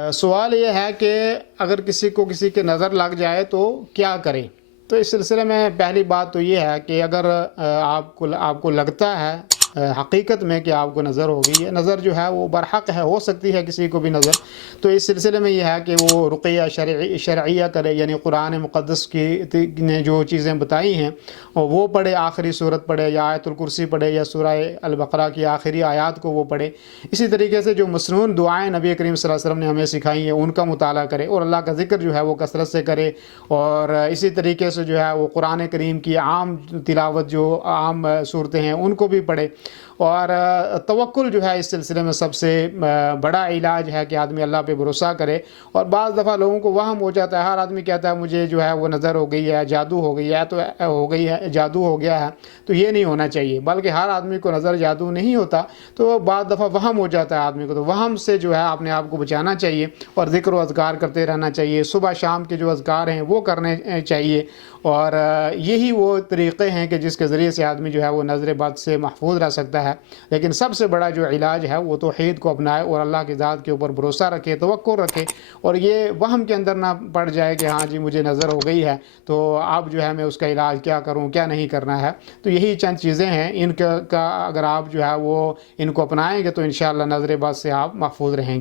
सवाल ये है कि अगर किसी को किसी की नज़र लग जाए तो क्या करें? तो इस सिलसिले में पहली बात तो ये है कि अगर आपको आपको लगता है हकीकत में कि आपको नज़र हो गई है, नज़र जो है वो बरहक है, हो सकती है किसी को भी नज़र, तो इस सिलसिले में ये है कि वो रुक़िया शरइया करे, यानी कुरान मुक़द्दस की ने जो चीज़ें बताई हैं और वो पढ़े, आखिरी सूरत पढ़े या आयतुल कुर्सी पढ़े या सूरह अल बक़रा की आखिरी आयत को वो पढ़े। इसी तरीके से जो मसनून दुआएँ नबी करीम सल्लल्लाहु अलैहि वसल्लम ने हमें सिखाई हैं उनका मुताला करे और अल्लाह का ज़िक्र जो है वो कसरत से करे। और इसी तरीके से जो है वो कुरान करीम की आम तिलावत, जो आम सूरतें हैं उनको भी पढ़े। और तवक्कुल जो है इस सिलसिले में सबसे बड़ा इलाज है कि आदमी अल्लाह पे भरोसा करे। और बाज़ दफ़ा लोगों को वहम हो जाता है, हर आदमी कहता है मुझे जो है वो नज़र हो गई है, जादू हो गई है, तो हो गई है, जादू हो गया है। तो ये नहीं होना चाहिए, बल्कि हर आदमी को नज़र जादू नहीं होता। तो बाज़ दफ़ा वहम हो जाता है आदमी को, तो वहम से जो है अपने आप को बचाना चाहिए और ज़िक्र व अज़कार करते रहना चाहिए। सुबह शाम के जो अज़कार हैं वो करने चाहिए। और यही वो तरीक़े हैं कि जिसके ज़रिए से आदमी जो है वो नज़र बद से महफूज रह सकता है। लेकिन सबसे बड़ा जो इलाज है वो तौहीद को अपनाए और अल्लाह की ज़ात के ऊपर भरोसा रखे, तवक्कुल रखे और ये वहम के अंदर ना पड़ जाए कि हाँ जी मुझे नज़र हो गई है, तो अब जो है मैं उसका इलाज क्या करूँ, क्या नहीं करना है। तो यही चंद चीज़ें हैं, इनका अगर आप जो है वो इनको अपनाएंगे तो इंशाअल्लाह नज़र बद से आप महफूज रहेंगे।